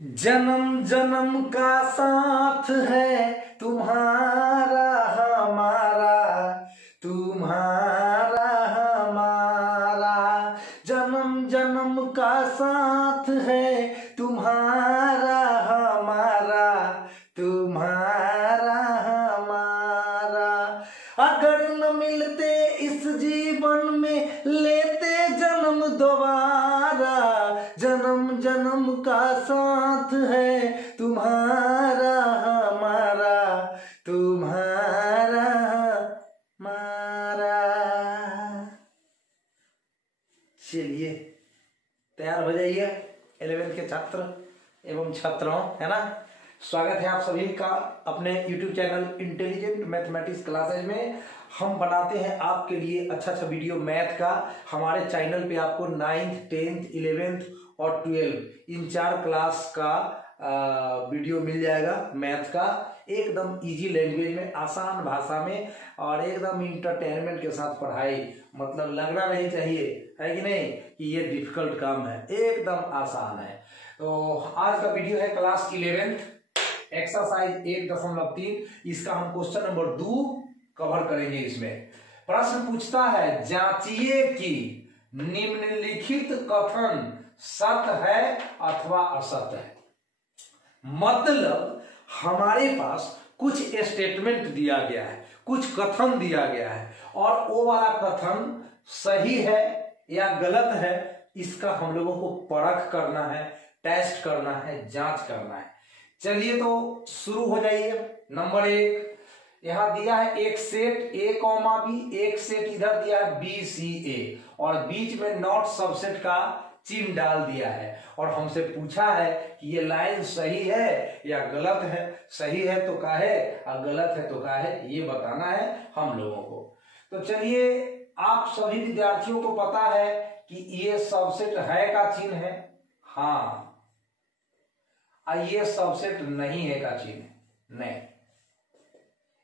जन्म जन्म का साथ है तुम्हारा हमारा, तुम्हारा हमारा। जन्म जन्म का साथ है तुम्हारा हमारा, तुम्हारा हमारा। अगर न मिलते इस जीवन में लेते जन्म दोबारा। जन्म जन्म का साथ है तुम्हारा हमारा, तुम्हारा हमारा। चलिए तैयार हो जाइए 11वीं के छात्र एवं छात्राओं, है ना। स्वागत है आप सभी का अपने YouTube channel intelligent mathematics classes में। हम बनाते हैं आपके लिए अच्छा अच्छा वीडियो मैथ का। हमारे चैनल पे आपको 9th 10th 11th और 12 इन 4 क्लास का वीडियो मिल जाएगा मैथ का, एकदम इजी लैंग्वेज में, आसान भाषा में और एकदम इंटरटेनमेंट के साथ पढ़ाई। मतलब लगना नहीं चाहिए, है कि नहीं, कि ये डिफिकल्ट काम है, एकदम आसान है। तो आज का वीडियो है क्लास 11th एक्सरसाइज 1.3। इसका हम क्वेश्चन नंबर 2 कवर करेंगे। इसमें प्रश्न पूछता है, जांचिए कि निम्नलिखित कथन सत्य है अथवा असत्य है। मतलब हमारे पास कुछ स्टेटमेंट दिया गया है, कुछ कथन दिया गया है और वो वाला कथन सही है या गलत है, इसका हम लोगों को परख करना है, टेस्ट करना है, जांच करना है। चलिए तो शुरू हो जाइए। नंबर 1 यहां दिया है एक सेट A, B, एक सेट इधर दिया है BCA और बीच में नॉट सबसेट का चिन्ह डाल दिया है और हमसे पूछा है कि ये लाइन सही है या गलत है। सही है तो का है और गलत है तो का है, ये बताना है हम लोगों को। तो चलिए, आप सभी विद्यार्थियों को पता है कि ये सबसेट है का चिन्ह है, हाँ। ये सबसेट नहीं है का चिन्ह नहीं,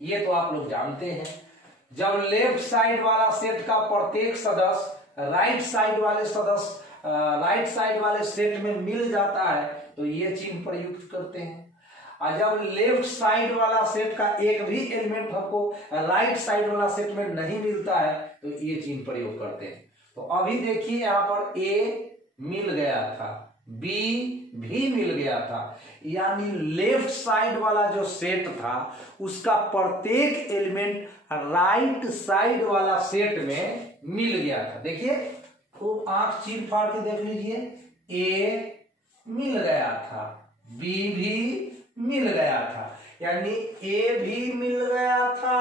ये तो आप लोग जानते हैं। जब लेफ्ट साइड वाला सेट का प्रत्येक सदस्य राइट साइड वाले सेट में मिल जाता है तो ये चिन्ह प्रयुक्त करते हैं। और जब लेफ्ट साइड वाला सेट का एक भी एलिमेंट हमको राइट साइड वाला सेट में नहीं मिलता है तो ये चिन्ह प्रयोग करते हैं। तो अभी देखिए यहाँ पर A मिल गया था, B भी मिल गया था, यानी लेफ्ट साइड वाला जो सेट था उसका प्रत्येक एलिमेंट राइट साइड वाला सेट में मिल गया था। देखिए तो आंख चीर फाड़ के देख लीजिए, A मिल गया था, B भी मिल गया था, यानी A भी मिल गया था,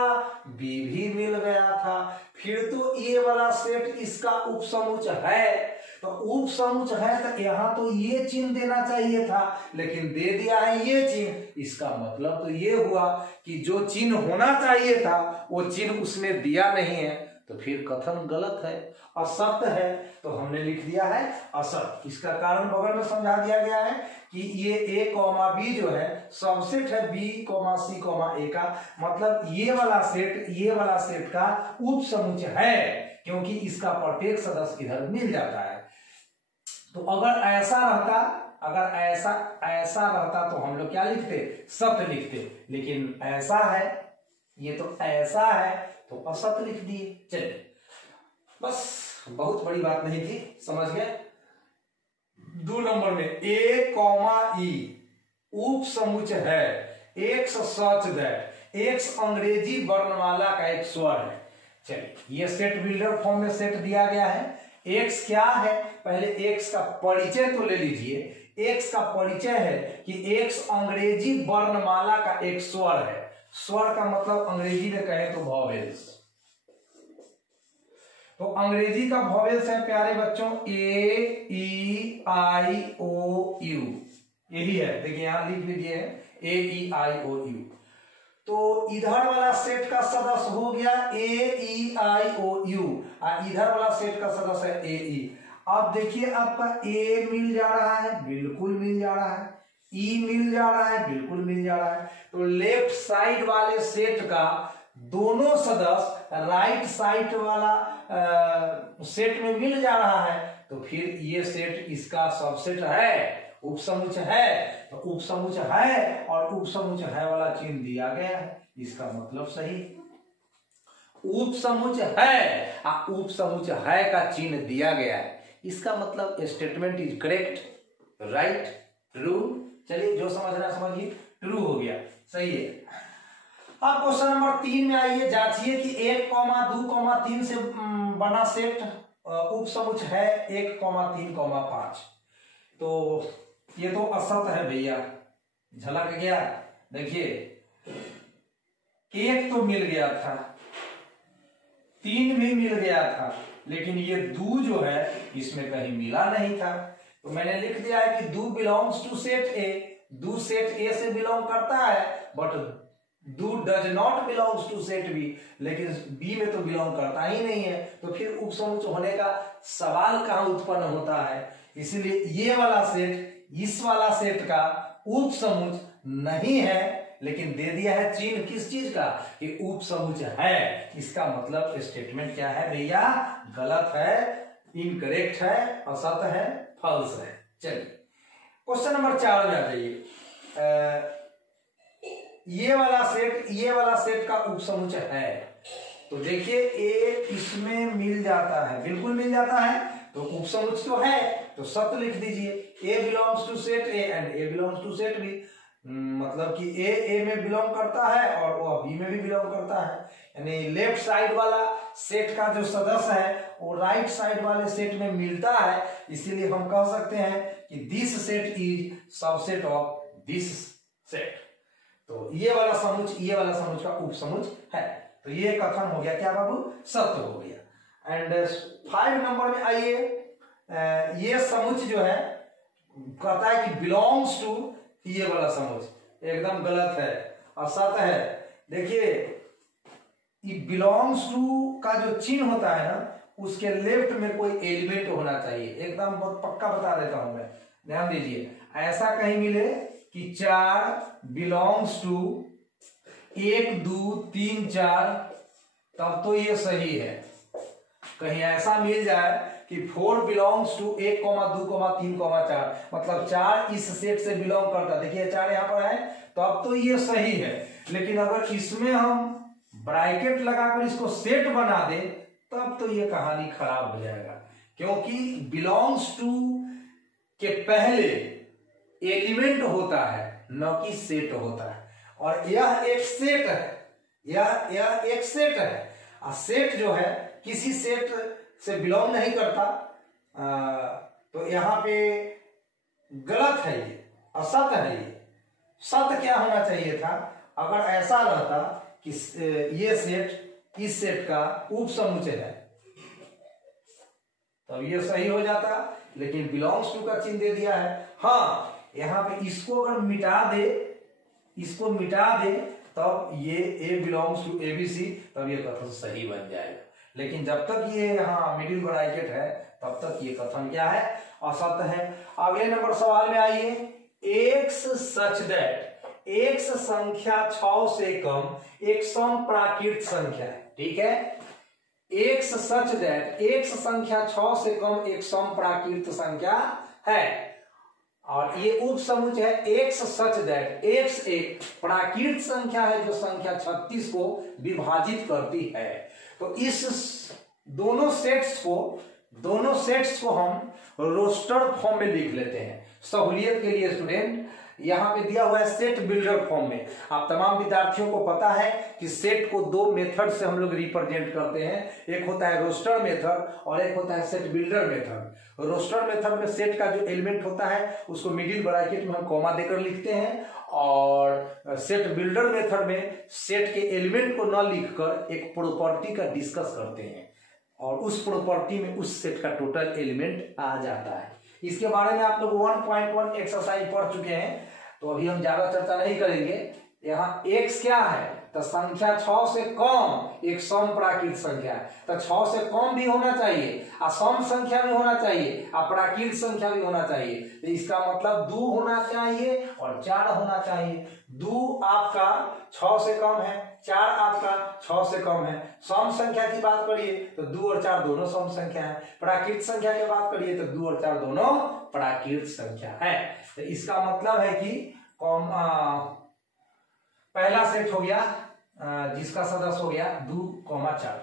B भी मिल गया था। फिर तो ये वाला सेट इसका उपसमुच है, तो उपसमुच है तो यहाँ तो ये चिन्ह देना चाहिए था, लेकिन दे दिया है ये चिन्ह। इसका मतलब तो ये हुआ कि जो चिन्ह होना चाहिए था वो चिन्ह उसने दिया नहीं है, तो फिर कथन गलत है, असत्य है। तो हमने लिख दिया है असत्य। इसका कारण बगल में समझा दिया गया है कि ये A, B जो है सबसेट है B, C, A का। मतलब ये वाला सेट का उपसमुच्चय है, क्योंकि इसका प्रत्येक सदस्य इधर मिल जाता है। तो अगर ऐसा रहता तो हम लोग क्या लिखते, सत्य लिखते, लेकिन ऐसा है, ये तो ऐसा है तो असत्य लिख दिए। चलिए, बस बहुत बड़ी बात नहीं थी, समझ गए। 2 नंबर में A, E उपसमुच्चय है, X सच दैट, X अंग्रेजी वर्णमाला का एक स्वर है। चलिए, ये सेट बिल्डर फॉर्म में सेट दिया गया है। X क्या है, पहले X का परिचय तो ले लीजिए। X का परिचय है कि X अंग्रेजी वर्णमाला का एक स्वर है। स्वर का मतलब अंग्रेजी में कहें तो वॉवेल्स। तो अंग्रेजी का वॉवेल्स है प्यारे बच्चों A, E, I, O, U, यही है। देखिए यहां लिख लीजिए A, E, I, O, U। तो इधर वाला सेट का सदस्य हो गया A, E, I, O, U, और इधर वाला सेट का सदस्य है A, E। अब देखिए आपका A मिल जा रहा है, बिल्कुल मिल जा रहा है, E मिल जा रहा है, बिल्कुल मिल जा रहा है। तो लेफ्ट साइड वाले सेट का दोनों सदस्य राइट साइड वाला सेट में मिल जा रहा है, तो फिर ये सेट इसका सबसेट है। उपसमुच है तो उपसमुच है और उपसमुच है वाला चिन्ह दिया गया है, इसका मतलब सही। उपसमुच है उपसमुच है का चिन्ह दिया गया है, इसका मतलब statement is correct, right, true. चलिए जो समझना समझिए, ट्रू हो गया, सही है। अब क्वेश्चन नंबर 3 में आइए, जांचिए कि 1, 2, 3 से बना सेट उपसमुच है 1, 3, 5। तो ये तो असत है भैया, झलक गया। देखिए 1 तो मिल गया था, 3 भी मिल गया था, लेकिन ये 2 जो है इसमें कहीं मिला नहीं था। तो मैंने लिख दिया है कि 2 belongs to set A, 2 set A से बिलोंग करता है, but 2 does not belongs to set B, लेकिन बी में तो बिलोंग करता ही नहीं है। तो फिर उपसमुच होने का सवाल कहां उत्पन्न होता है, इसलिए ये वाला सेट इस वाला सेट का उपसमुच नहीं है, लेकिन दे दिया है चिन्ह किस चीज का, कि उपसमुच है। इसका मतलब स्टेटमेंट क्या है भैया, गलत है, इनकरेक्ट है, असत है, फॉल्स है। चलिए क्वेश्चन नंबर 4 में आ जाइए। ये वाला सेट का उपसमुच है, तो देखिए ए इसमें मिल जाता है, बिल्कुल मिल जाता है, तो उपसमुच तो है, तो सत्य लिख दीजिए। A belongs to set A and A belongs to set B, मतलब कि ए में बिलोंग करता है और वो बी में भी बिलोंग करता है, यानी लेफ्ट साइड वाला सेट का जो सदस्य है वो राइट साइड वाले सेट में मिलता है, इसीलिए हम कह सकते हैं कि this set is subset of this set. तो ये वाला समुच का उपसमुच है, तो ये कथन हो गया क्या बाबू, सत्य हो गया। एंड 5 नंबर में आइए, ये समुच जो है कहता है कि बिलोंग्स टू, ये वाला समुच एकदम गलत है, असत है। देखिए ये बिलोंग्स टू का जो चिन्ह होता है ना, उसके लेफ्ट में कोई एलिमेंट होना चाहिए, एकदम बहुत पक्का बता देता हूं मैं, ध्यान दीजिए। ऐसा कहीं मिले कि 4 बिलोंग्स टू 1, 2, 3, 4, तब तो ये सही है। कहीं ऐसा मिल जाए कि 4 बिलोंग्स टू 1, 2, 3, 4, मतलब 4 इस सेट से बिलोंग करता, देखिए 4 यहां पर है, तो अब तो ये सही है। लेकिन अगर इसमें हम ब्रैकेट लगाकर इसको सेट बना दे, तब तो ये कहानी खराब हो जाएगा, क्योंकि बिलोंग्स टू के पहले एलिमेंट होता है, न कि सेट होता है, और यह एक सेट है, यह एक सेट है। और सेट जो है किसी सेट से बिलोंग नहीं करता, तो यहां पे गलत है, ये असत है। ये सत्य क्या होना चाहिए था, अगर ऐसा रहता कि ये सेट इस सेट का उपसमुच है, तब ये सही हो जाता, लेकिन बिलोंग्स टू का चिन्ह दे दिया है। हाँ, यहां पे इसको अगर मिटा दे, तब ये ए बिलोंग्स टू एबीसी, तब ये कथन सही बन जाएगा। लेकिन जब तक ये यहाँ मिडिल ब्रैकेट है, तब तक ये कथन क्या है, असत्य है। अगले नंबर सवाल में आइए, एक्स सच दैट, एक्स संख्या 6 से कम एक समप्राकृत संख्या है, ठीक है। एक्स सच दैट, एक्स संख्या 6 से कम एक समप्राकृत संख्या है, और ये उपसमुच है एक्स सच दैट, एक्स एक प्राकृत संख्या है जो संख्या 36 को विभाजित करती है। तो इस दोनों सेट्स को हम रोस्टर फॉर्म में लिख लेते हैं सहूलियत के लिए। स्टूडेंट यहाँ पे दिया हुआ है सेट बिल्डर फॉर्म में। आप तमाम विद्यार्थियों को पता है कि सेट को 2 मेथड से हम लोग रिप्रेजेंट करते हैं, एक होता है रोस्टर मेथड और एक होता है set builder method. Roster method में सेट का जो एलिमेंट होता है उसको मिडिल ब्रैकेट में हम कॉमा देकर लिखते हैं, और सेट बिल्डर मेथड में सेट के एलिमेंट को न लिखकर एक प्रॉपर्टी का डिस्कस करते हैं, और उस प्रॉपर्टी में उस सेट का टोटल एलिमेंट आ जाता है। इसके बारे में आप लोग 1.1 एक्सरसाइज पढ़ चुके हैं, तो अभी हम ज्यादा चर्चा नहीं करेंगे। यहाँ x क्या है, तो संख्या 6 से कम एक सम प्राकृत संख्या है, तो 6 से कम भी होना चाहिए और सम संख्या भी होना चाहिए और प्राकृत संख्या भी होना चाहिए। तो इसका मतलब 2 होना चाहिए और 4 होना चाहिए। 2 आपका 6 से कम है, 4 आपका 6 से कम है। सम संख्या की बात करिए तो 2 और 4 दोनों सम संख्या है। प्राकृत संख्या की बात करिए तो 2 और 4 दोनों प्राकृत संख्या है। तो इसका मतलब है कि पहला सेट हो गया जिसका सदस्य हो गया 2, 4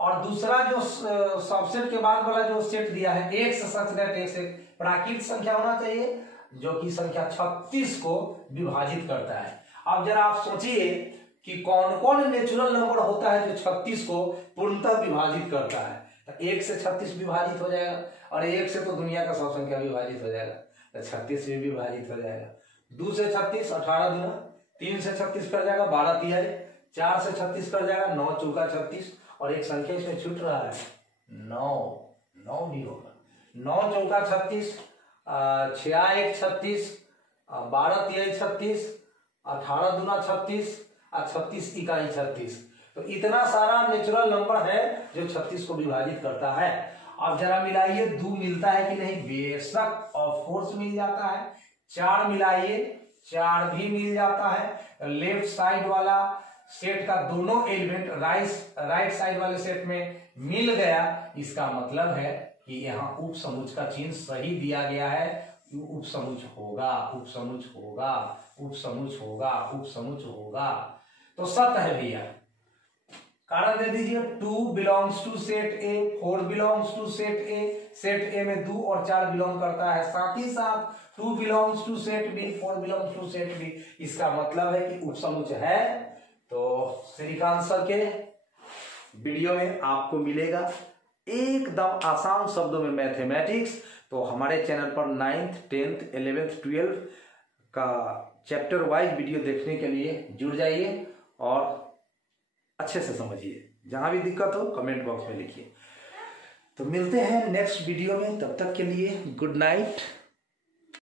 और दूसरा जो सबसेट के बाद वाला जो सेट दिया है x सच दैट x एक प्राकृत संख्या होना चाहिए जो कि संख्या 36 को विभाजित करता है। अब जरा आप सोचिए कि कौन कौन नेचुरल नंबर होता है जो 36 को पूर्णतः विभाजित करता है। तो 1 से 36 विभाजित हो जाएगा और 1 से तो दुनिया का सब संख्या विभाजित हो जाएगा, तो 36 में विभाजित हो जाएगा। 2 से 36 18 दूना, 3 से 36 कर जाएगा 12 तिहाई, 4 से 36 कर जाएगा 9 चौका 36 और एक संख्या इसमें छूट रहा है 9 भी होगा। 9 चौका 36, 6 1 36, 12 तिहाई 36, 18 दूना 36 और 36 इकाई 36। तो इतना सारा नेचुरल नंबर है जो 36 को विभाजित करता है। अब जरा मिलाइए 2 मिलता है कि नहीं, बेशक ऑफ कोर्स मिल जाता है। 4 मिलाइए 4 भी मिल जाता है। लेफ्ट साइड वाला सेट का दोनों एलिमेंट राइट साइड वाले सेट में मिल गया, इसका मतलब है कि यहाँ उपसमुच का चिन्ह सही दिया गया है। उपसमुच होगा, उपसमुच होगा, उपसमुच होगा, उपसमुच होगा, तो सत है भैया। कारण दे दीजिए 2 belongs to set A, 4 belongs to set A, set A में 2 और 4 बिलोंग करता है, साथ ही साथ 2 belongs to set B, 4 belongs to set B. इसका मतलब है कि उपसमुच है। तो श्रीकांत सर के वीडियो में आपको मिलेगा एकदम आसान शब्दों में मैथमेटिक्स। तो हमारे चैनल पर 9th 10th 11th 12 का चैप्टर वाइज वीडियो देखने के लिए जुड़ जाइए और अच्छे से समझिए। जहां भी दिक्कत हो कमेंट बॉक्स में लिखिए। तो मिलते हैं नेक्स्ट वीडियो में, तब तक के लिए गुड नाइट।